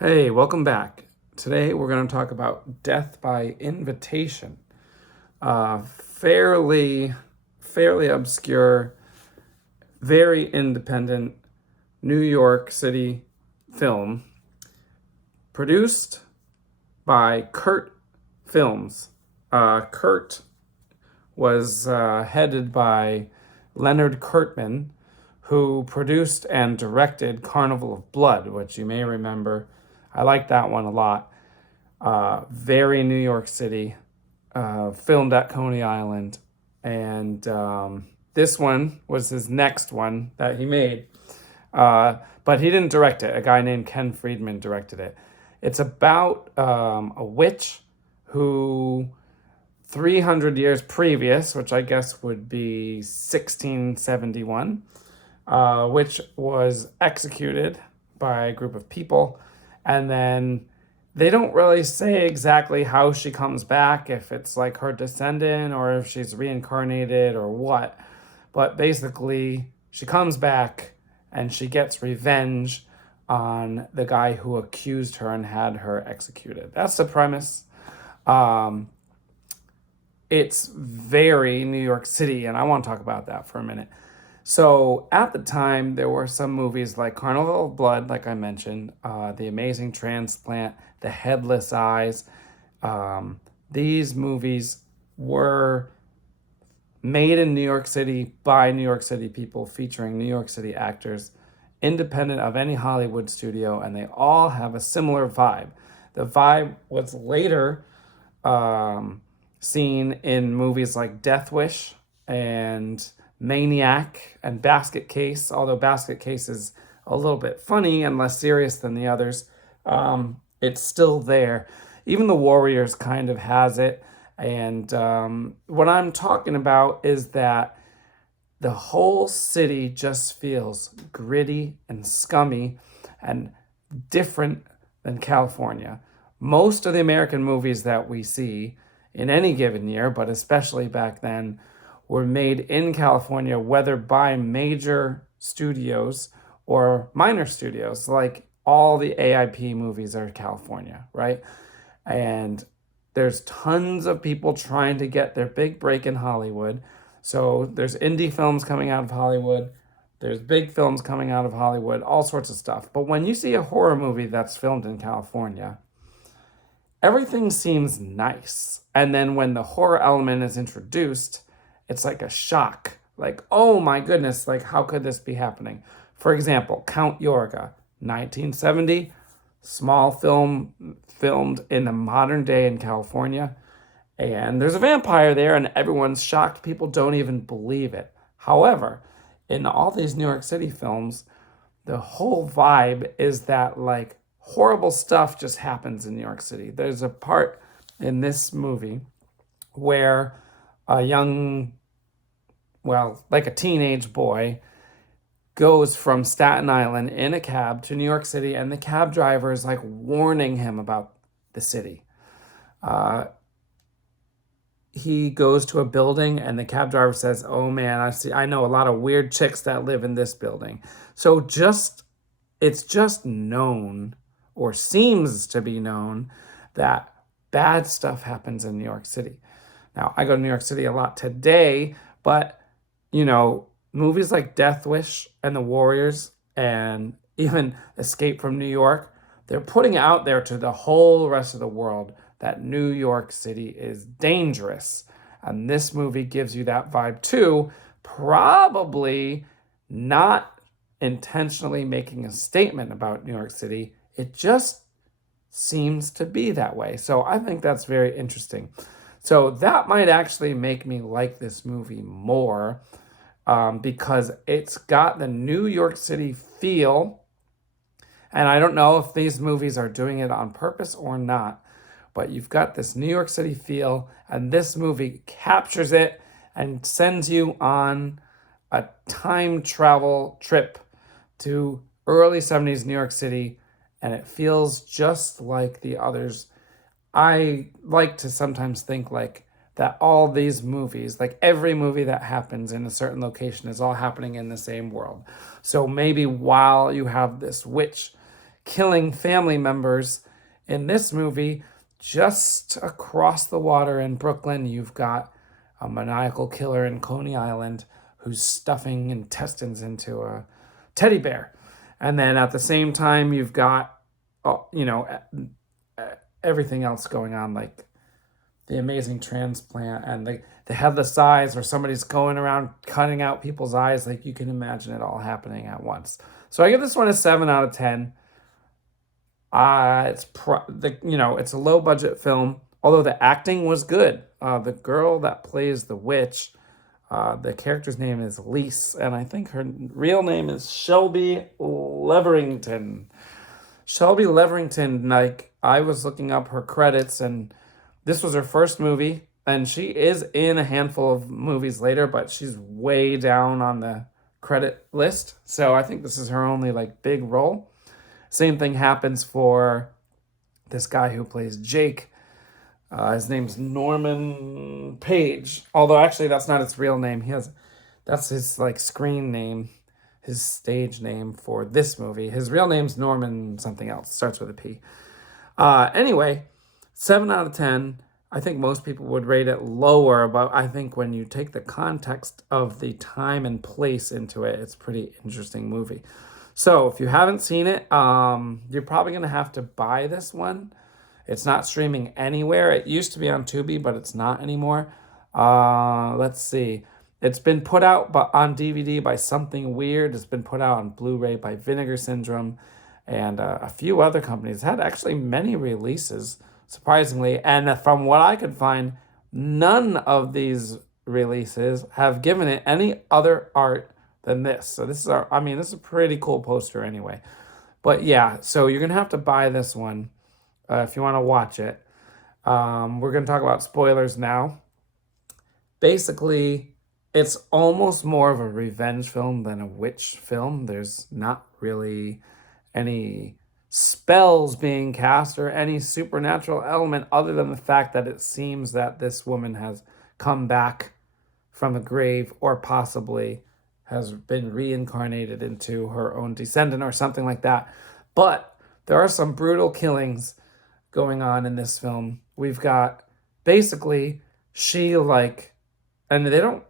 Hey, welcome back. Today we're going to talk about Death by Invitation. Fairly obscure, very independent New York City film produced by Kurt Films. Kurt was headed by Leonard Kurtman, who produced and directed Carnival of Blood, which you may remember. I like that one a lot. Very New York City, filmed at Coney Island. And this one was his next one that he made. But he didn't direct it. A guy named Ken Friedman directed it. It's about a witch who 300 years previous, which I guess would be 1671, which was executed by a group of people. And then they don't really say exactly how she comes back, if it's like her descendant or if she's reincarnated or what. But basically, she comes back and she gets revenge on the guy who accused her and had her executed. That's the premise. It's very New York City, and I want to talk about that for a minute. So at the time, there were some movies like Carnival of Blood, like I mentioned, The Amazing Transplant, The Headless Eyes. These movies were made in New York City by New York City people, featuring New York City actors, independent of any Hollywood studio, and they all have a similar vibe. The vibe was later seen in movies like Death Wish and Maniac and Basket Case, although Basket Case is a little bit funny and less serious than the others. It's still there. Even The Warriors kind of has it. And what I'm talking about is that the whole city just feels gritty and scummy and different than California. Most of the American movies that we see in any given year, but especially back then, were made in California, whether by major studios or minor studios. Like all the AIP movies are California, right? And there's tons of people trying to get their big break in Hollywood. So there's indie films coming out of Hollywood. There's big films coming out of Hollywood, all sorts of stuff. But when you see a horror movie that's filmed in California, everything seems nice. And then when the horror element is introduced, it's like a shock. Like, oh my goodness, like how could this be happening? For example, Count Yorga, 1970, small film filmed in the modern day in California. And there's a vampire there and everyone's shocked. People don't even believe it. However, in all these New York City films, the whole vibe is that like horrible stuff just happens in New York City. There's a part in this movie where a young, well, like a teenage boy goes from Staten Island in a cab to New York City, and the cab driver is like warning him about the city. He goes to a building and the cab driver says, "Oh man, I know a lot of weird chicks that live in this building." So it's just known, or seems to be known, that bad stuff happens in New York City. Now, I go to New York City a lot today, but movies like Death Wish and The Warriors and even Escape from New York, they're putting out there to the whole rest of the world that New York City is dangerous. And this movie gives you that vibe too, probably not intentionally making a statement about New York City. It just seems to be that way. So I think that's very interesting. So that might actually make me like this movie more, because it's got the New York City feel. And I don't know if these movies are doing it on purpose or not, but you've got this New York City feel, and this movie captures it and sends you on a time travel trip to early 70s New York City, and it feels just like the others. I like to sometimes think like that all these movies, like every movie that happens in a certain location, is all happening in the same world. So maybe while you have this witch killing family members. In this movie, just across the water in Brooklyn, you've got a maniacal killer in Coney Island who's stuffing intestines into a teddy bear. And then at the same time, you've got, you know, everything else going on, like the amazing transplant and the headless eyes, or somebody's going around cutting out people's eyes. Like, you can imagine it all happening at once. So I give this one a 7 out of 10. It's a low budget film, although the acting was good. The girl that plays the witch, the character's name is Lise, and I think her real name is Shelby Leverington. Shelby Leverington, like, I was looking up her credits, and this was her first movie, and she is in a handful of movies later, but she's way down on the credit list. So I think this is her only like big role. Same thing happens for this guy who plays Jake. His name's Norman Page, although actually that's not his real name. That's his like screen name, his stage name for this movie. His real name's Norman something else, starts with a P. Anyway, 7 out of 10. I think most people would rate it lower, but I think when you take the context of the time and place into it, it's a pretty interesting movie. So if you haven't seen it, you're probably going to have to buy this one. It's not streaming anywhere. It used to be on Tubi, but it's not anymore. Let's see. It's been put out on DVD by Something Weird. It's been put out on Blu-ray by Vinegar Syndrome and a few other companies. It's had actually many releases, surprisingly. And from what I could find, none of these releases have given it any other art than this. So this is a pretty cool poster anyway. But yeah, so you're going to have to buy this one if you want to watch it. We're going to talk about spoilers now. Basically, it's almost more of a revenge film than a witch film. There's not really any spells being cast or any supernatural element other than the fact that it seems that this woman has come back from the grave, or possibly has been reincarnated into her own descendant or something like that. But there are some brutal killings going on in this film. We've got basically and they don't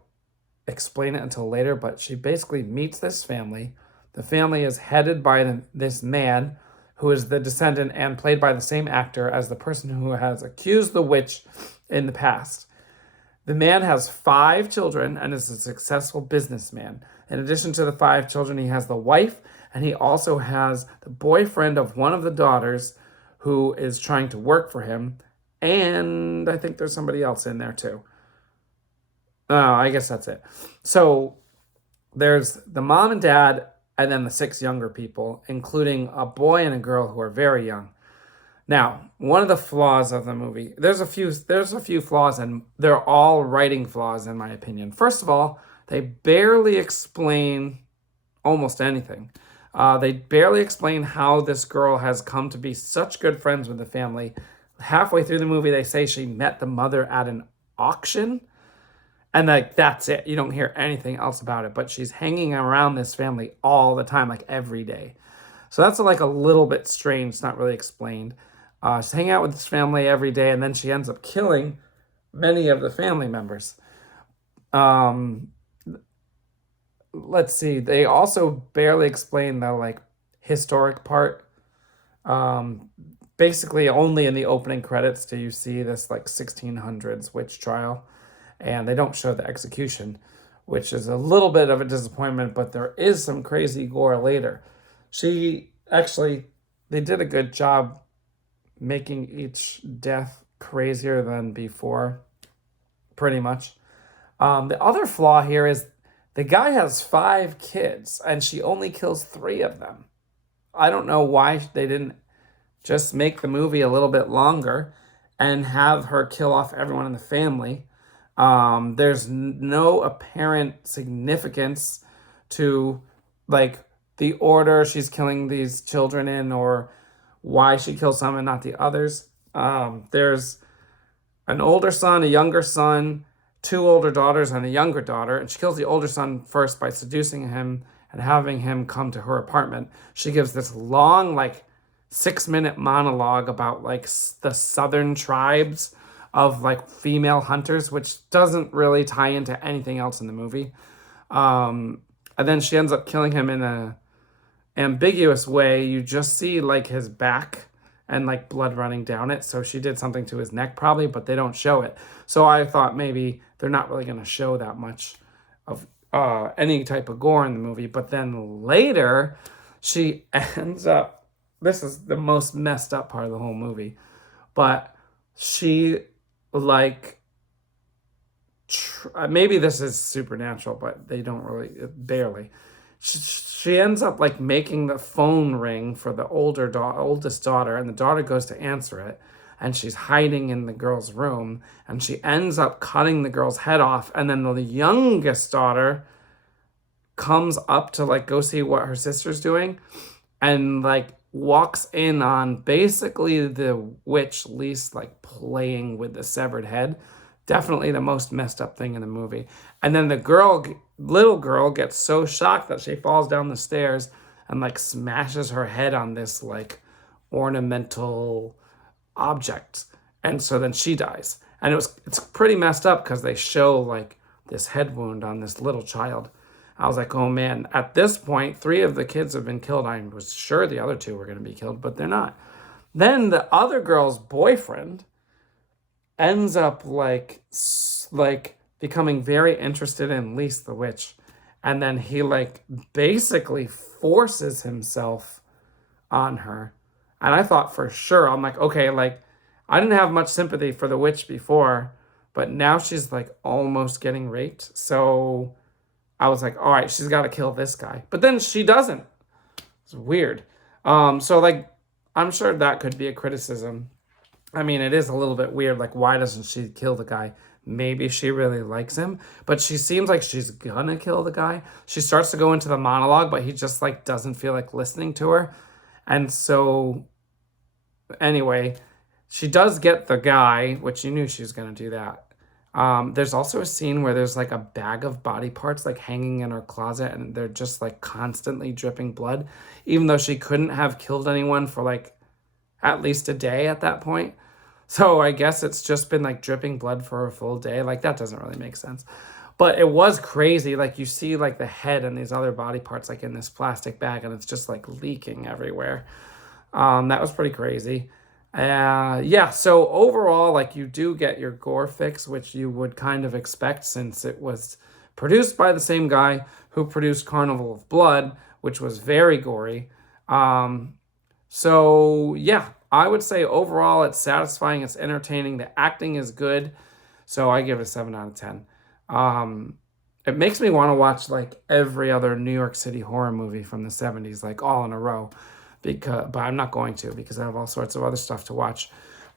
explain it until later, but she basically meets this family. The family is headed by this man who is the descendant and played by the same actor as the person who has accused the witch in the past. The man has 5 children and is a successful businessman. In addition to the 5 children, he has the wife, and he also has the boyfriend of one of the daughters who is trying to work for him. And I think there's somebody else in there too. Oh, I guess that's it. So there's the mom and dad, and then the 6 younger people, including a boy and a girl who are very young. Now, one of the flaws of the movie, there's a few flaws, and they're all writing flaws in my opinion. First of all, they barely explain almost anything. They barely explain how this girl has come to be such good friends with the family. Halfway through the movie, they say she met the mother at an auction. And like, that's it. You don't hear anything else about it. But she's hanging around this family all the time, like every day. So that's like a little bit strange. It's not really explained. She's hanging out with this family every day, and then she ends up killing many of the family members. Let's see. They also barely explain the like historic part. Basically, only in the opening credits do you see this like 1600s witch trial. And they don't show the execution, which is a little bit of a disappointment, but there is some crazy gore later. They did a good job making each death crazier than before, pretty much. The other flaw here is the guy has 5 kids, and she only kills 3 of them. I don't know why they didn't just make the movie a little bit longer and have her kill off everyone in the family. There's no apparent significance to like the order she's killing these children in, or why she kills some and not the others. There's an older son, a younger son, 2 older daughters, and a younger daughter. And she kills the older son first by seducing him and having him come to her apartment. She gives this long, like, 6-minute monologue about like the southern tribes of like female hunters, which doesn't really tie into anything else in the movie. And then she ends up killing him in a ambiguous way. You just see like his back and like blood running down it. So she did something to his neck probably, but they don't show it. So I thought maybe they're not really going to show that much of any type of gore in the movie. But then later, she ends up, this is the most messed up part of the whole movie, but she like, maybe this is supernatural, but they don't really, barely. She ends up like making the phone ring for the oldest daughter, and the daughter goes to answer it, and she's hiding in the girl's room, and she ends up cutting the girl's head off, and then the youngest daughter comes up to like go see what her sister's doing, and like walks in on basically the witch Lise like playing with the severed head. Definitely the most messed up thing in the movie. And then the little girl gets so shocked that she falls down the stairs and like smashes her head on this like ornamental object. And so then she dies. And it's pretty messed up because they show like this head wound on this little child. I was like, oh man, at this point, 3 of the kids have been killed. I was sure the other 2 were going to be killed, but they're not. Then the other girl's boyfriend ends up like becoming very interested in Lise the witch, and then he like basically forces himself on her. And I thought for sure, I'm like, okay, like I didn't have much sympathy for the witch before, but now she's like almost getting raped. So I was like, all right, she's got to kill this guy. But then she doesn't. It's weird. So like I'm sure that could be a criticism. I mean, it is a little bit weird. Like, why doesn't she kill the guy? Maybe she really likes him, but she seems like she's gonna kill the guy. She starts to go into the monologue, but he just like doesn't feel like listening to her. And so anyway, she does get the guy, which you knew she was gonna do that. There's also a scene where there's like a bag of body parts like hanging in her closet, and they're just like constantly dripping blood, even though she couldn't have killed anyone for like at least a day at that point. So I guess it's just been like dripping blood for a full day. Like that doesn't really make sense. But it was crazy. Like you see like the head and these other body parts like in this plastic bag, and it's just like leaking everywhere. That was pretty crazy. Yeah, so overall, like you do get your gore fix, which you would kind of expect since it was produced by the same guy who produced Carnival of Blood, which was very gory. So yeah, I would say overall it's satisfying, it's entertaining, the acting is good. So I give it a 7 out of 10. It makes me want to watch like every other New York City horror movie from the 70s, like all in a row. But I'm not going to because I have all sorts of other stuff to watch.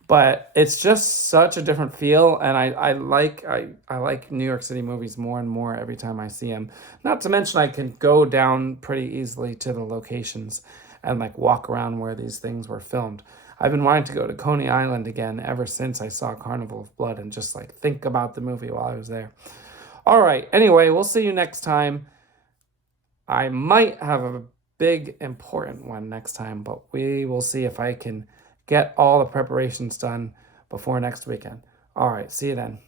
But it's just such a different feel, and I like New York City movies more and more every time I see them. Not to mention I can go down pretty easily to the locations and like walk around where these things were filmed. I've been wanting to go to Coney Island again ever since I saw Carnival of Blood and just like think about the movie while I was there. All right, anyway, we'll see you next time. I might have a big important one next time, but we will see if I can get all the preparations done before next weekend. All right, see you then.